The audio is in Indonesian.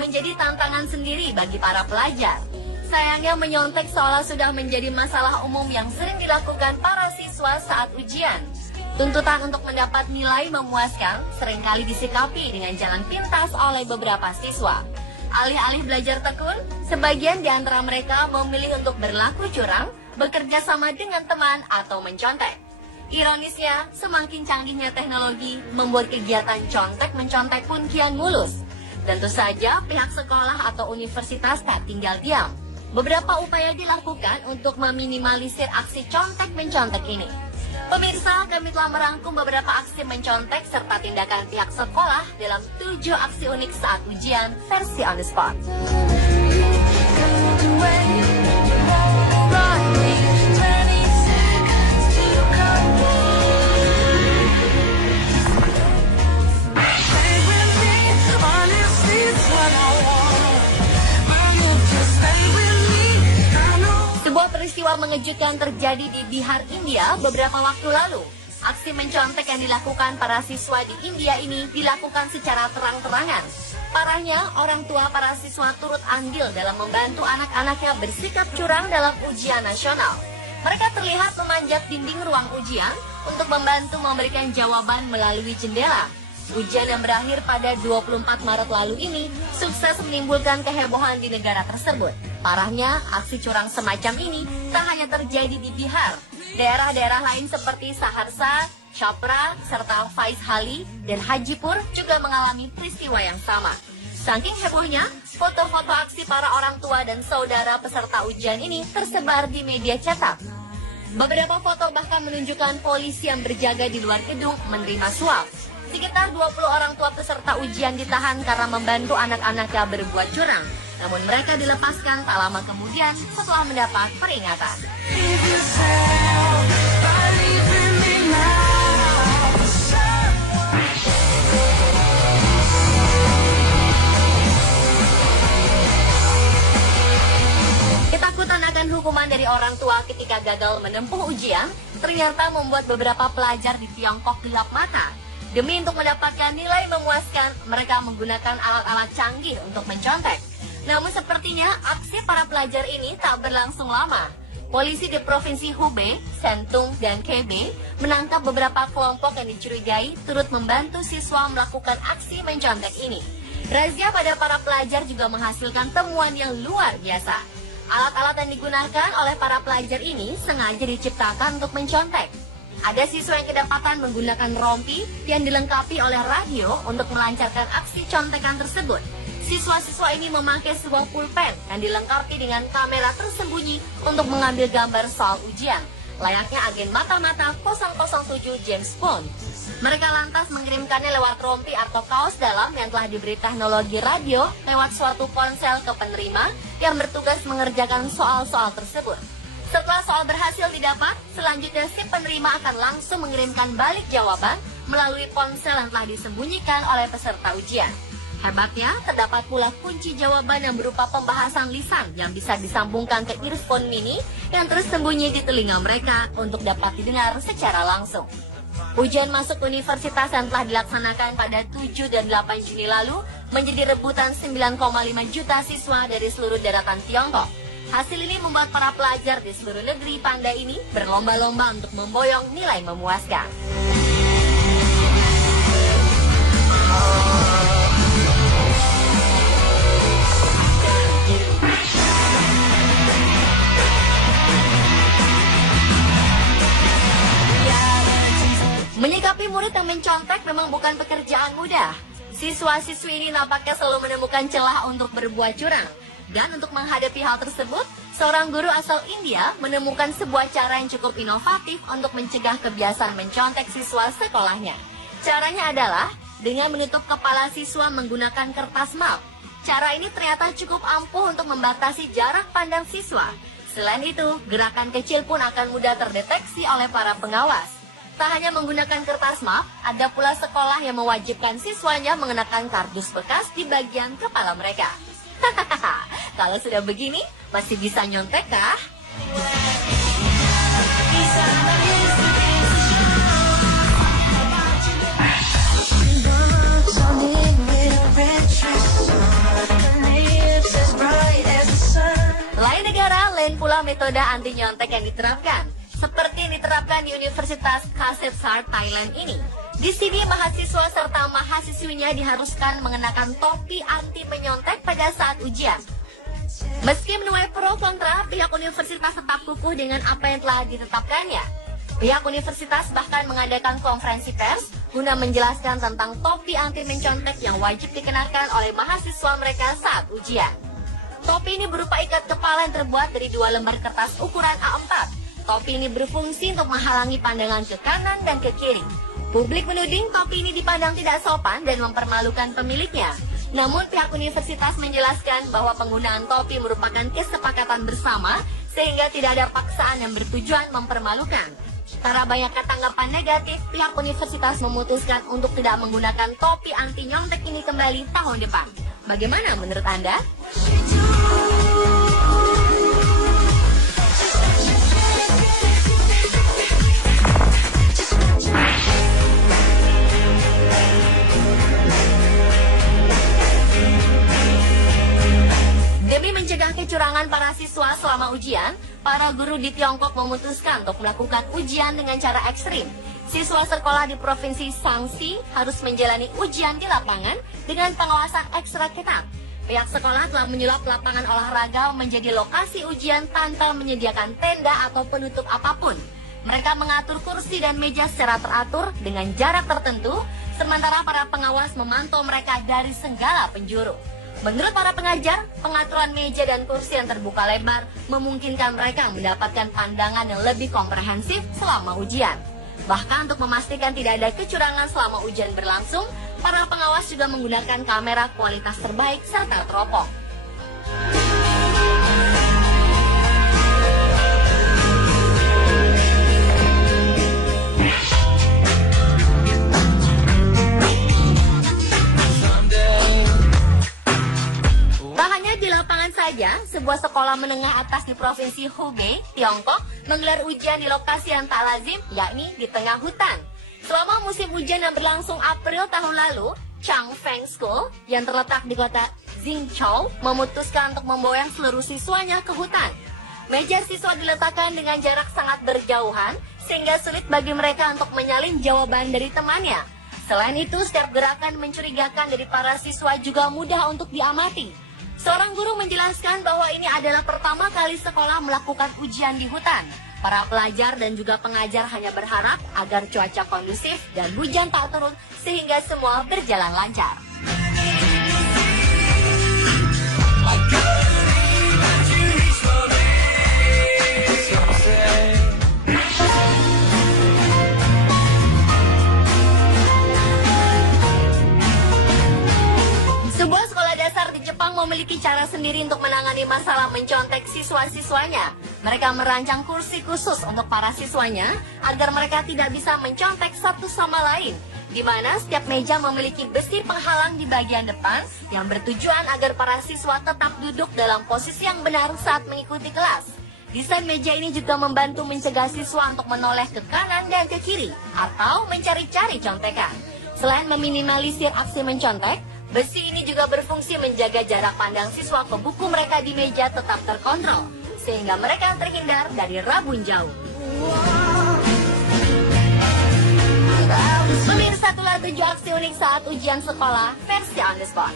menjadi tantangan sendiri bagi para pelajar. Sayangnya menyontek seolah sudah menjadi masalah umum yang sering dilakukan para siswa saat ujian. Tuntutan untuk mendapat nilai memuaskan seringkali disikapi dengan jalan pintas oleh beberapa siswa. Alih-alih belajar tekun, sebagian di antara mereka memilih untuk berlaku curang, bekerja sama dengan teman, atau mencontek. Ironisnya, semakin canggihnya teknologi membuat kegiatan contek-mencontek pun kian mulus. Tentu saja pihak sekolah atau universitas tak tinggal diam. Beberapa upaya dilakukan untuk meminimalisir aksi contek-mencontek ini. Pemirsa, kami telah merangkum beberapa aksi mencontek serta tindakan pihak sekolah dalam 7 aksi unik saat ujian versi on the spot. Sebuah peristiwa mengejutkan terjadi di Bihar, India beberapa waktu lalu. Aksi mencontek yang dilakukan para siswa di India ini dilakukan secara terang-terangan. Parahnya, orang tua para siswa turut andil dalam membantu anak-anaknya bersikap curang dalam ujian nasional. Mereka terlihat memanjat dinding ruang ujian untuk membantu memberikan jawaban melalui jendela. Ujian yang berakhir pada 24 Maret lalu ini sukses menimbulkan kehebohan di negara tersebut. Parahnya, aksi curang semacam ini tak hanya terjadi di Bihar. Daerah-daerah lain seperti Saharsa, Chopra, serta Vaishali dan Hajipur juga mengalami peristiwa yang sama. Saking hebohnya, foto-foto aksi para orang tua dan saudara peserta ujian ini tersebar di media cetak. Beberapa foto bahkan menunjukkan polisi yang berjaga di luar gedung menerima suap. Sekitar 20 orang tua peserta ujian ditahan karena membantu anak-anaknya berbuat curang. Namun mereka dilepaskan tak lama kemudian setelah mendapat peringatan. Ketakutan akan hukuman dari orang tua ketika gagal menempuh ujian ternyata membuat beberapa pelajar di Tiongkok gelap mata. Demi untuk mendapatkan nilai memuaskan, mereka menggunakan alat-alat canggih untuk mencontek. Namun sepertinya aksi para pelajar ini tak berlangsung lama. Polisi di Provinsi Hubei, Shantung, dan Hebei menangkap beberapa kelompok yang dicurigai turut membantu siswa melakukan aksi mencontek ini. Razia pada para pelajar juga menghasilkan temuan yang luar biasa. Alat-alat yang digunakan oleh para pelajar ini sengaja diciptakan untuk mencontek. Ada siswa yang kedapatan menggunakan rompi yang dilengkapi oleh radio untuk melancarkan aksi contekan tersebut. Siswa-siswa ini memakai sebuah pulpen yang dilengkapi dengan kamera tersembunyi untuk mengambil gambar soal ujian, layaknya agen mata-mata 007 James Bond. Mereka lantas mengirimkannya lewat rompi atau kaos dalam yang telah diberi teknologi radio lewat suatu ponsel ke penerima yang bertugas mengerjakan soal-soal tersebut. Setelah soal berhasil didapat, selanjutnya si penerima akan langsung mengirimkan balik jawaban melalui ponsel yang telah disembunyikan oleh peserta ujian. Hebatnya, terdapat pula kunci jawaban yang berupa pembahasan lisan yang bisa disambungkan ke earphone mini yang tersembunyi di telinga mereka untuk dapat didengar secara langsung. Ujian masuk universitas yang telah dilaksanakan pada 7 dan 8 Juni lalu menjadi rebutan 9,5 juta siswa dari seluruh daratan Tiongkok. Hasil ini membuat para pelajar di seluruh negeri pandai ini berlomba-lomba untuk memboyong nilai memuaskan. Menyikapi murid yang mencontek memang bukan pekerjaan mudah. Siswa-siswi ini nampaknya selalu menemukan celah untuk berbuat curang. Dan untuk menghadapi hal tersebut, seorang guru asal India menemukan sebuah cara yang cukup inovatif untuk mencegah kebiasaan mencontek siswa sekolahnya. Caranya adalah dengan menutup kepala siswa menggunakan kertas map. Cara ini ternyata cukup ampuh untuk membatasi jarak pandang siswa. Selain itu, gerakan kecil pun akan mudah terdeteksi oleh para pengawas. Tak hanya menggunakan kertas map, ada pula sekolah yang mewajibkan siswanya mengenakan kardus bekas di bagian kepala mereka. Hahaha, kalau sudah begini, masih bisa nyontek kah? beragam metode anti nyontek yang diterapkan, seperti yang diterapkan di Universitas Kasetsart Thailand ini. Di sini mahasiswa serta mahasiswinya diharuskan mengenakan topi anti menyontek pada saat ujian. Meski menuai pro kontra, pihak universitas tetap kukuh dengan apa yang telah ditetapkannya. Pihak universitas bahkan mengadakan konferensi pers guna menjelaskan tentang topi anti mencontek yang wajib dikenakan oleh mahasiswa mereka saat ujian. Topi ini berupa ikat kepala yang terbuat dari 2 lembar kertas ukuran A4. Topi ini berfungsi untuk menghalangi pandangan ke kanan dan ke kiri. Publik menuding topi ini dipandang tidak sopan dan mempermalukan pemiliknya. Namun pihak universitas menjelaskan bahwa penggunaan topi merupakan kesepakatan bersama sehingga tidak ada paksaan yang bertujuan mempermalukan. Karena banyaknya tanggapan negatif, pihak universitas memutuskan untuk tidak menggunakan topi anti nyontek ini kembali tahun depan. Bagaimana menurut Anda? Demi mencegah kecurangan para siswa selama ujian, para guru di Tiongkok memutuskan untuk melakukan ujian dengan cara ekstrim. Siswa sekolah di Provinsi Shaanxi harus menjalani ujian di lapangan dengan pengawasan ekstra ketat. Pihak sekolah telah menyulap lapangan olahraga menjadi lokasi ujian tanpa menyediakan tenda atau penutup apapun. Mereka mengatur kursi dan meja secara teratur dengan jarak tertentu, sementara para pengawas memantau mereka dari segala penjuru. Menurut para pengajar, pengaturan meja dan kursi yang terbuka lebar memungkinkan mereka mendapatkan pandangan yang lebih komprehensif selama ujian. Bahkan untuk memastikan tidak ada kecurangan selama ujian berlangsung, para pengawas juga menggunakan kamera kualitas terbaik serta teropong. Saja, sebuah sekolah menengah atas di Provinsi Hubei, Tiongkok, menggelar ujian di lokasi yang tak lazim, yakni di tengah hutan. Selama musim ujian yang berlangsung April tahun lalu, Changfeng School yang terletak di kota Xingqiu memutuskan untuk memboyong seluruh siswanya ke hutan. Meja siswa diletakkan dengan jarak sangat berjauhan, sehingga sulit bagi mereka untuk menyalin jawaban dari temannya. Selain itu, setiap gerakan mencurigakan dari para siswa juga mudah untuk diamati. Seorang guru menjelaskan bahwa ini adalah pertama kali sekolah melakukan ujian di hutan. Para pelajar dan juga pengajar hanya berharap agar cuaca kondusif dan hujan tak turun sehingga semua berjalan lancar. Memiliki cara sendiri untuk menangani masalah mencontek siswa-siswanya. Mereka merancang kursi khusus untuk para siswanya agar mereka tidak bisa mencontek satu sama lain, di mana setiap meja memiliki besi penghalang di bagian depan yang bertujuan agar para siswa tetap duduk dalam posisi yang benar saat mengikuti kelas. Desain meja ini juga membantu mencegah siswa untuk menoleh ke kanan dan ke kiri atau mencari-cari contekan. Selain meminimalisir aksi mencontek, besi ini juga berfungsi menjaga jarak pandang siswa ke buku mereka di meja tetap terkontrol, sehingga mereka terhindar dari rabun jauh. Pemirsa, itulah 7 aksi unik saat ujian sekolah versi on the spot.